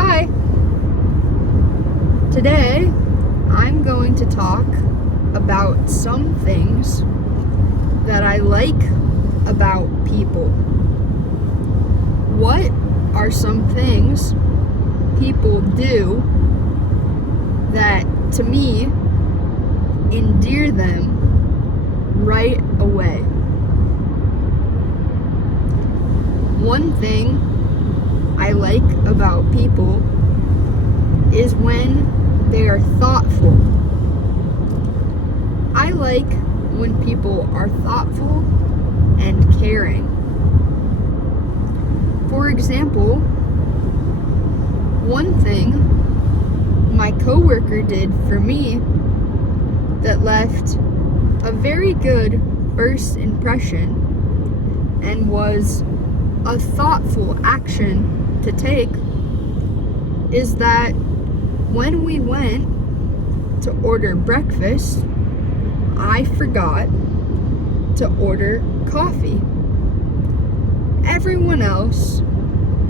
Hi! Today, I'm going to talk about some things that I like about people. What are some things people do that, to me, endear them right away? One thing I like about people is when they are thoughtful. I like when people are thoughtful and caring. For example, one thing my coworker did for me that left a very good first impression and was a thoughtful action to take is that when we went to order breakfast, I forgot to order coffee. Everyone else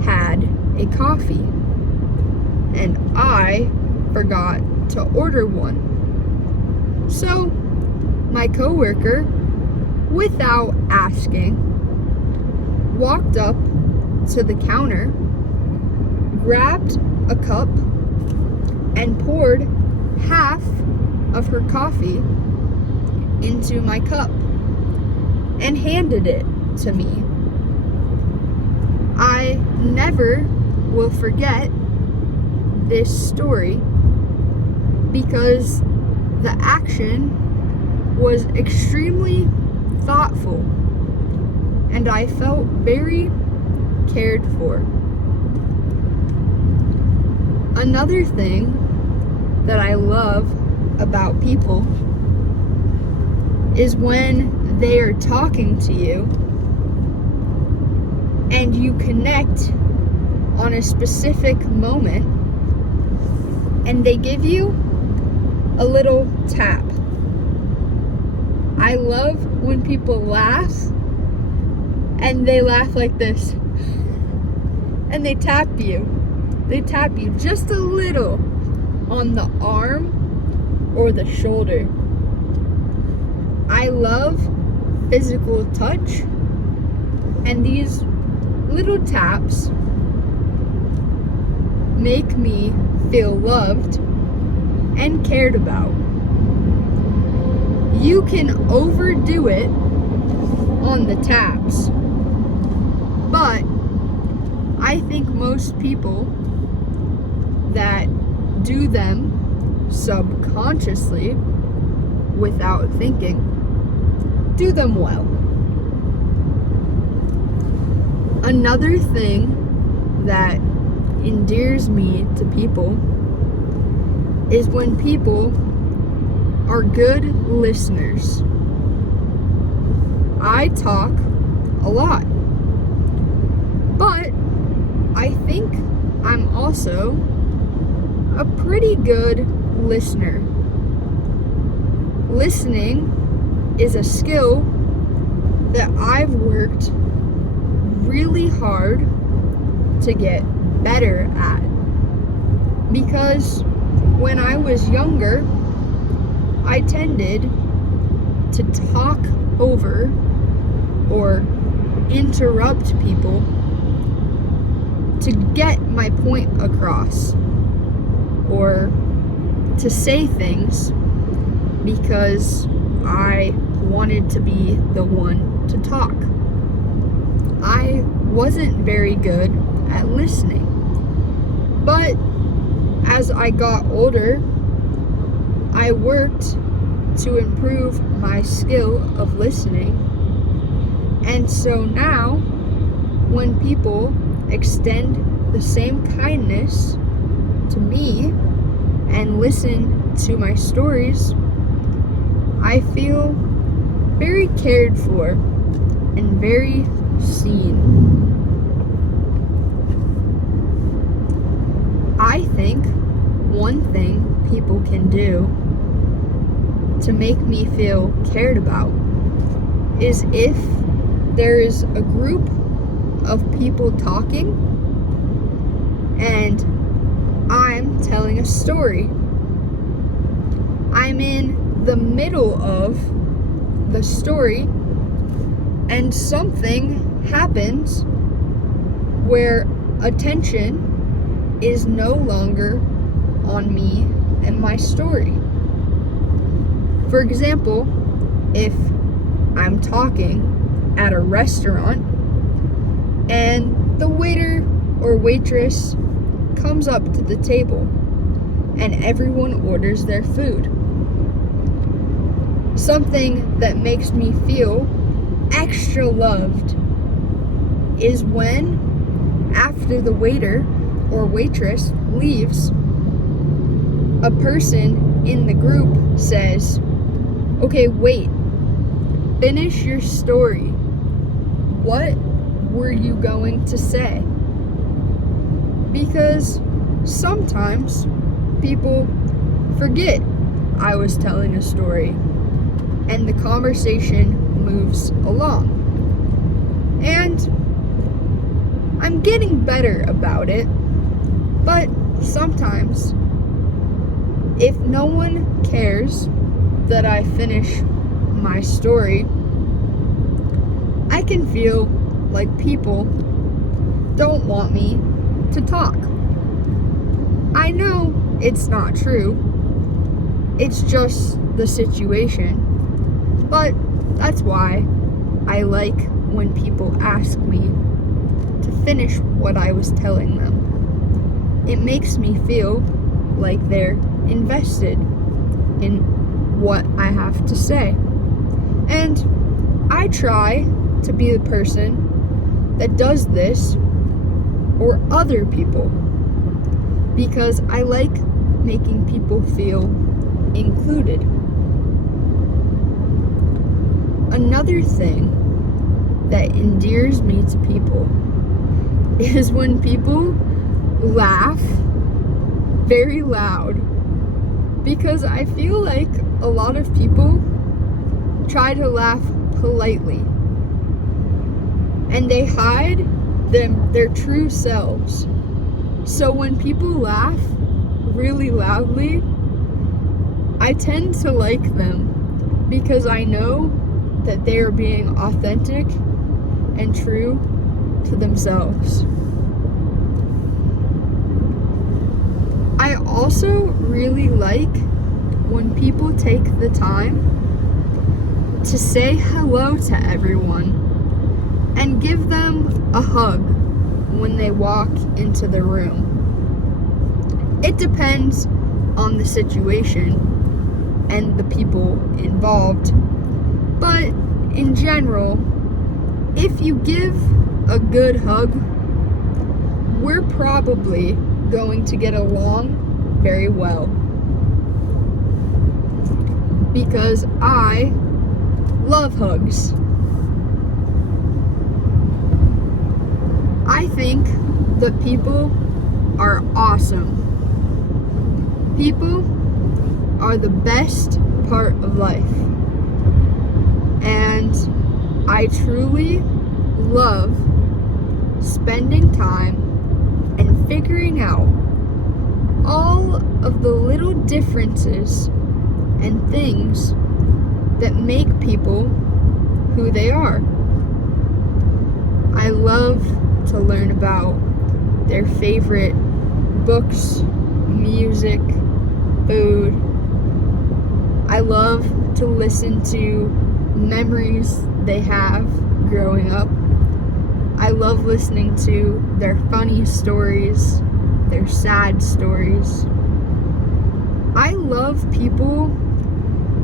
had a coffee, and I forgot to order one. So, my coworker, without asking, walked up to the counter, grabbed a cup, and poured half of her coffee into my cup and handed it to me. I never will forget this story because the action was extremely thoughtful and I felt very cared for. Another thing that I love about people is when they are talking to you and you connect on a specific moment and they give you a little tap. I love when people laugh and they laugh like this and they tap you. They tap you just a little on the arm or the shoulder. I love physical touch, and these little taps make me feel loved and cared about. You can overdo it on the taps, but I think most people that do them subconsciously without thinking do them well. Another thing that endears me to people is when people are good listeners. I talk a lot, but I think I'm also a pretty good listener. Listening is a skill that I've worked really hard to get better at, because when I was younger, I tended to talk over or interrupt people to get my point across, or to say things because I wanted to be the one to talk. I wasn't very good at listening, but as I got older, I worked to improve my skill of listening, and so now when people extend the same kindness to me and listen to my stories, I feel very cared for and very seen. I think one thing people can do to make me feel cared about is if there is a group of people talking and telling a story. I'm in the middle of the story, and something happens where attention is no longer on me and my story. For example, if I'm talking at a restaurant and the waiter or waitress comes up to the table and everyone orders their food. Something that makes me feel extra loved is when, after the waiter or waitress leaves, a person in the group says, "Okay, wait, finish your story. What were you going to say?" Because sometimes people forget I was telling a story and the conversation moves along. And I'm getting better about it, but sometimes if no one cares that I finish my story, I can feel like people don't want me to talk. I know it's not true. It's just the situation. But that's why I like when people ask me to finish what I was telling them. It makes me feel like they're invested in what I have to say. And I try to be the person that does this for other people because I like making people feel included. Another thing that endears me to people is when people laugh very loud, because I feel like a lot of people try to laugh politely and they hide their true selves. So when people laugh really loudly, I tend to like them because I know that they are being authentic and true to themselves. I also really like when people take the time to say hello to everyone and give them a hug when they walk into the room. It depends on the situation and the people involved, but in general, if you give a good hug, we're probably going to get along very well. Because I love hugs. I think that people are awesome. People are the best part of life. And I truly love spending time and figuring out all of the little differences and things that make people who they are. I love to learn about their favorite books, music, food. I love to listen to memories they have growing up. I love listening to their funny stories, their sad stories. I love people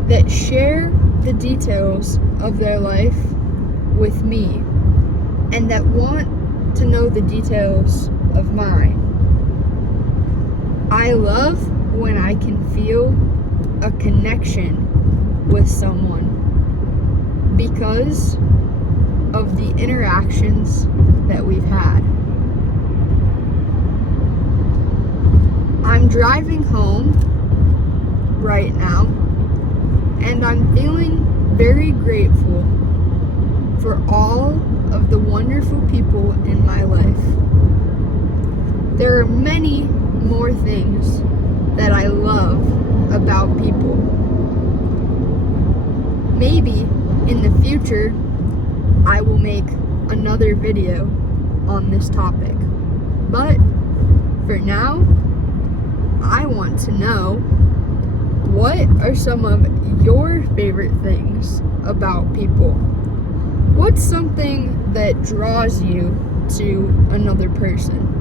that share the details of their life with me and that want to know the details of mine. I love when I can feel a connection with someone because of the interactions that we've had. I'm driving home right now, and I'm feeling very grateful for all of the wonderful people in my life. There are many more things that I love about people. Maybe in the future, I will make another video on this topic. But for now, I want to know, what are some of your favorite things about people? What's something that draws you to another person?